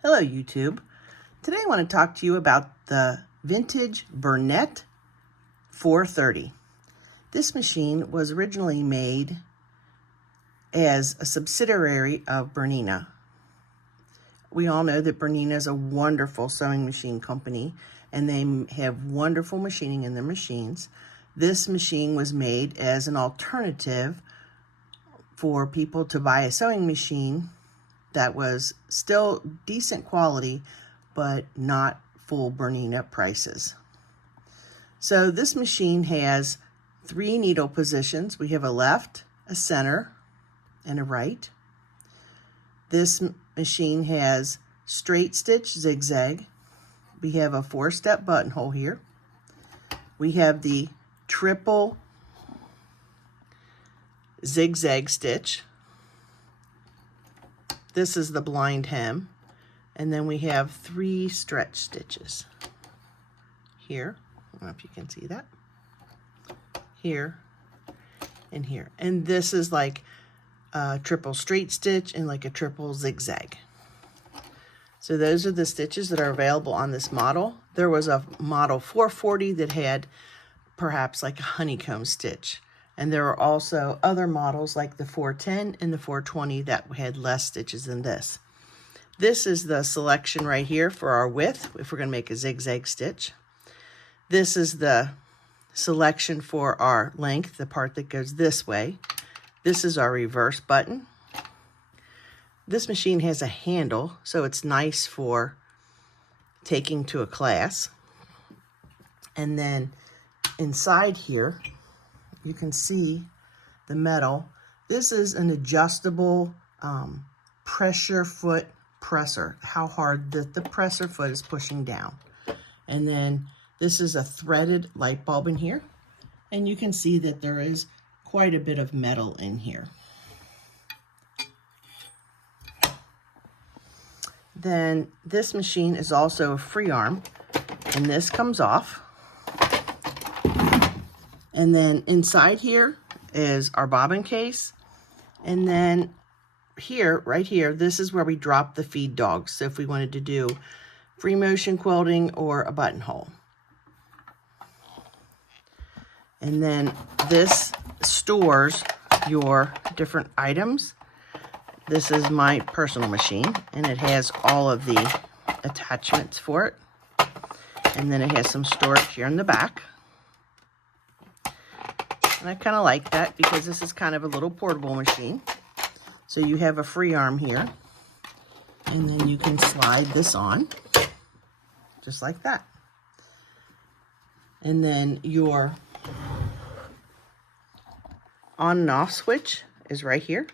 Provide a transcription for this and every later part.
Hello YouTube. Today I want to talk to you about the vintage Bernette 430. This machine was originally made as a subsidiary of Bernina. We all know that Bernina is a wonderful sewing machine company and they have wonderful machining in their machines. This machine was made as an alternative for people to buy a sewing machine that was still decent quality, but not full Bernina prices. So this machine has 3 needle positions. We have a left, a center, and a right. This machine has straight stitch zigzag. We have a 4-step buttonhole here. We have the triple zigzag stitch. This is the blind hem, and then we have 3 stretch stitches here. I don't know if you can see that. Here and here. And this is like a triple straight stitch and like a triple zigzag. So those are the stitches that are available on this model. There was a model 440 that had perhaps like a honeycomb stitch. And there are also other models like the 410 and the 420 that had less stitches than this. This is the selection right here for our width, if we're going to make a zigzag stitch. This is the selection for our length, the part that goes this way. This is our reverse button. This machine has a handle, so it's nice for taking to a class. And then inside here, you can see the metal. This is an adjustable pressure foot presser, how hard the presser foot is pushing down. And then this is a threaded light bulb in here. And you can see that there is quite a bit of metal in here. Then this machine is also a free arm, and this comes off. And then inside here is our bobbin case. And then here, right here, this is where we drop the feed dogs. So if we wanted to do free motion quilting or a buttonhole. And then this stores your different items. This is my personal machine, and it has all of the attachments for it. And then it has some storage here in the back. And I kind of like that because this is kind of a little portable machine. So you have a free arm here, and then you can slide this on, just like that. And then your on and off switch is right here.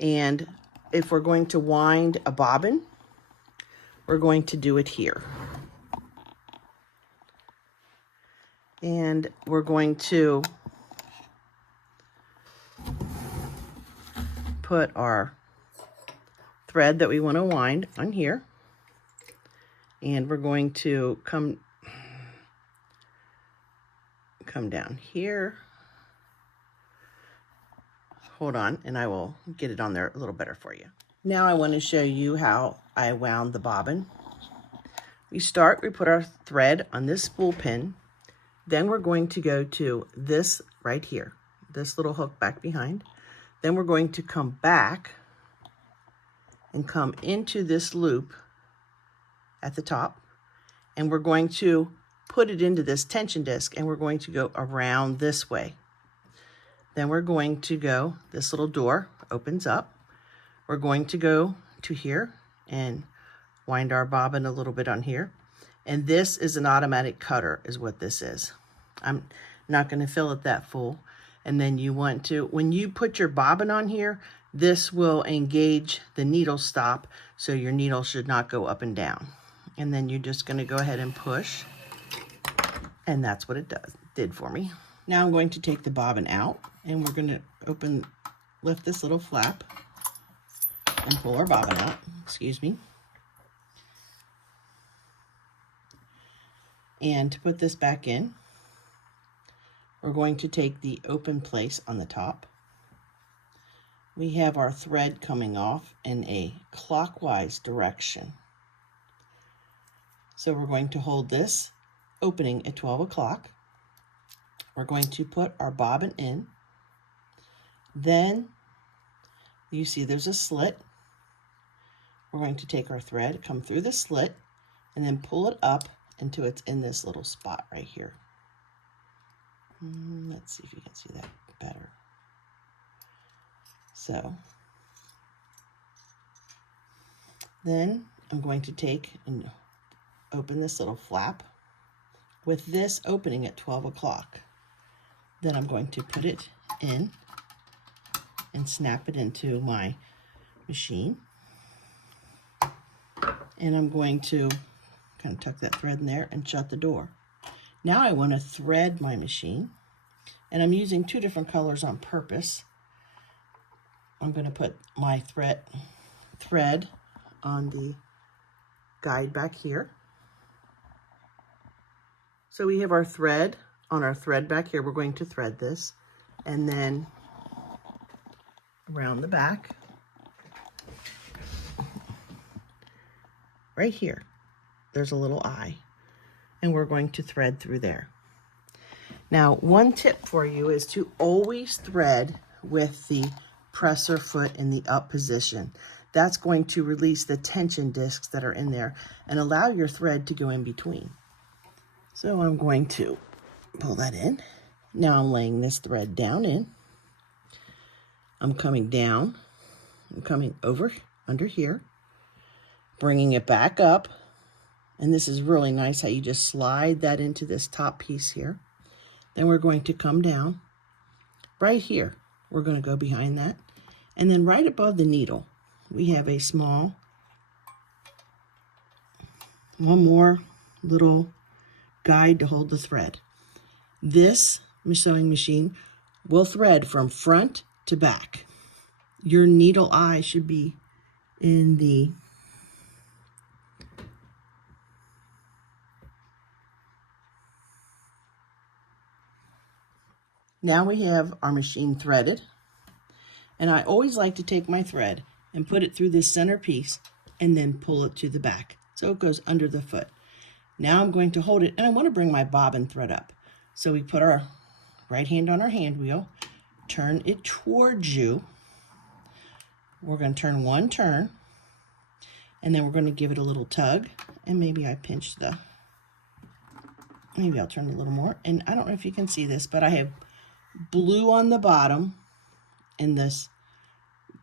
And if we're going to wind a bobbin, we're going to do it here. And we're going to put our thread that we want to wind on here. And we're going to come down here. Hold on, and I will get it on there a little better for you. Now I want to show you how I wound the bobbin. We put our thread on this spool pin. Then we're going to go to this right here, this little hook back behind. Then we're going to come back and come into this loop at the top. And we're going to put it into this tension disc, and we're going to go around this way. Then we're going to go, this little door opens up. We're going to go to here and wind our bobbin a little bit on here. And this is an automatic cutter is what this is. I'm not going to fill it that full. And then you want to, when you put your bobbin on here, this will engage the needle stop, so your needle should not go up and down. And then you're just going to go ahead and push. And that's what it did for me. Now I'm going to take the bobbin out, and we're going to lift this little flap and pull our bobbin out. Excuse me. And to put this back in, we're going to take the open place on the top, we have our thread coming off in a clockwise direction. So we're going to hold this opening at 12 o'clock. We're going to put our bobbin in. Then you see there's a slit. We're going to take our thread, come through the slit, and then pull it up until it's in this little spot right here. Let's see if you can see that better. So then I'm going to take and open this little flap with this opening at 12 o'clock. Then I'm going to put it in and snap it into my machine. And I'm going to kind of tuck that thread in there and shut the door. Now I want to thread my machine, and I'm using 2 different colors on purpose. I'm going to put my thread on the guide back here. So we have our thread on our thread back here. We're going to thread this, and then around the back, right here, there's a little eye, and we're going to thread through there. Now, one tip for you is to always thread with the presser foot in the up position. That's going to release the tension discs that are in there and allow your thread to go in between. So I'm going to pull that in. Now I'm laying this thread down in. I'm coming down. I'm coming over under here, bringing it back up. And this is really nice how you just slide that into this top piece here. Then we're going to come down right here. We're going to go behind that. And then right above the needle, we have a small, one more little guide to hold the thread. This sewing machine will thread from front to back. Your needle eye should be in the Now we have our machine threaded, and I always like to take my thread and put it through this center piece and then pull it to the back so it goes under the foot. Now I'm going to hold it, and I want to bring my bobbin thread up. So we put our right hand on our hand wheel, turn it towards you. We're going to turn one turn, and then we're going to give it a little tug, and maybe I pinch maybe I'll turn it a little more. And I don't know if you can see this, but I have blue on the bottom and this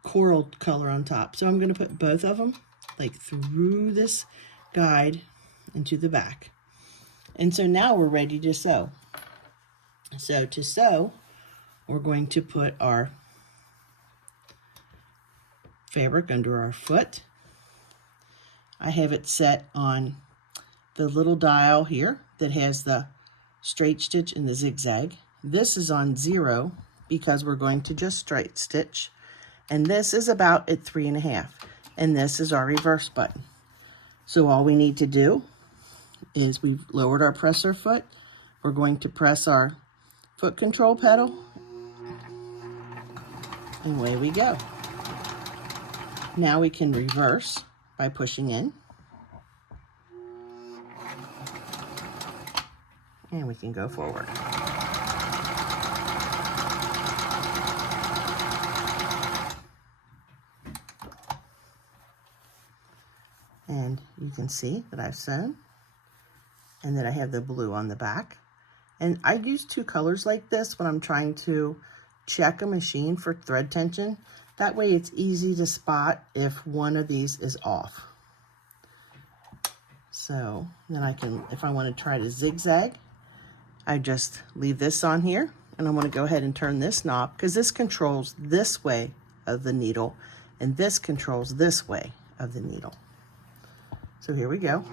coral color on top. So I'm going to put both of them like through this guide into the back. And so now we're ready to sew. So to sew, we're going to put our fabric under our foot. I have it set on the little dial here that has the straight stitch and the zigzag. This is on 0 because we're going to just straight stitch. And this is about at 3.5. And this is our reverse button. So all we need to do is we've lowered our presser foot. We're going to press our foot control pedal. And away we go. Now we can reverse by pushing in. And we can go forward. And you can see that I've sewn and that I have the blue on the back. And I use 2 colors like this when I'm trying to check a machine for thread tension. That way it's easy to spot if one of these is off. So then I can, if I want to try to zigzag, I just leave this on here, and I'm going to go ahead and turn this knob because this controls this way of the needle and this controls this way of the needle. So here we go.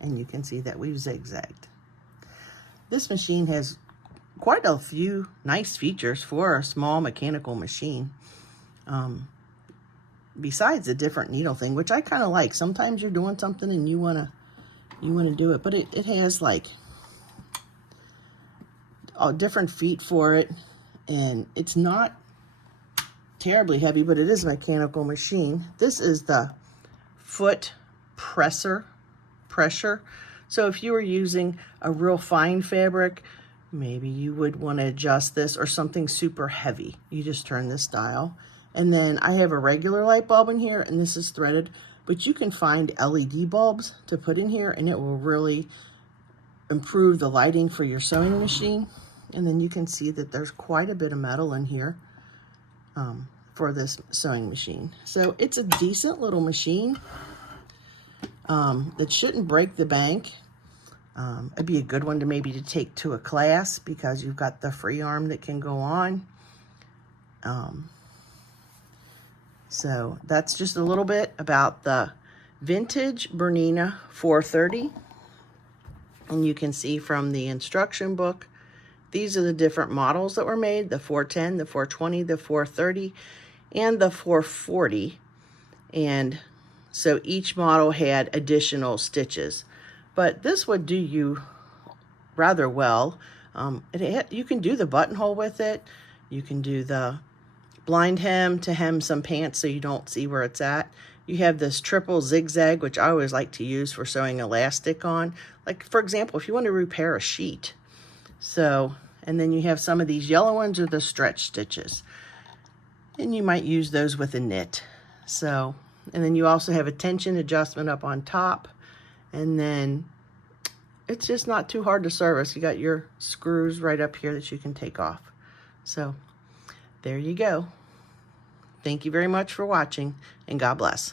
And you can see that we've zigzagged. This machine has quite a few nice features for a small mechanical machine. besides the different needle thing, which I kind of like. Sometimes you're doing something and you want to do it, but it has like different feet for it, and it's not terribly heavy, but it is a mechanical machine. This is the foot pressure. So if you were using a real fine fabric, maybe you would want to adjust this, or something super heavy. You just turn this dial. And then I have a regular light bulb in here, and this is threaded, but you can find LED bulbs to put in here, and it will really improve the lighting for your sewing machine. And then you can see that there's quite a bit of metal in here for this sewing machine. So it's a decent little machine that shouldn't break the bank. It'd be a good one to maybe take to a class, because you've got the free arm that can go on. So that's just a little bit about the vintage Bernette 430. And you can see from the instruction book, these are the different models that were made: the 410, the 420, the 430, and the 440. And so each model had additional stitches, but this would do you rather well. You can do the buttonhole with it. You can do the blind hem to hem some pants so you don't see where it's at. You have this triple zigzag, which I always like to use for sewing elastic on. Like, for example, if you want to repair a sheet. So, and then you have some of these yellow ones are the stretch stitches. And you might use those with a knit. So, and then you also have a tension adjustment up on top. And then it's just not too hard to service. You got your screws right up here that you can take off. So there you go. Thank you very much for watching, and God bless.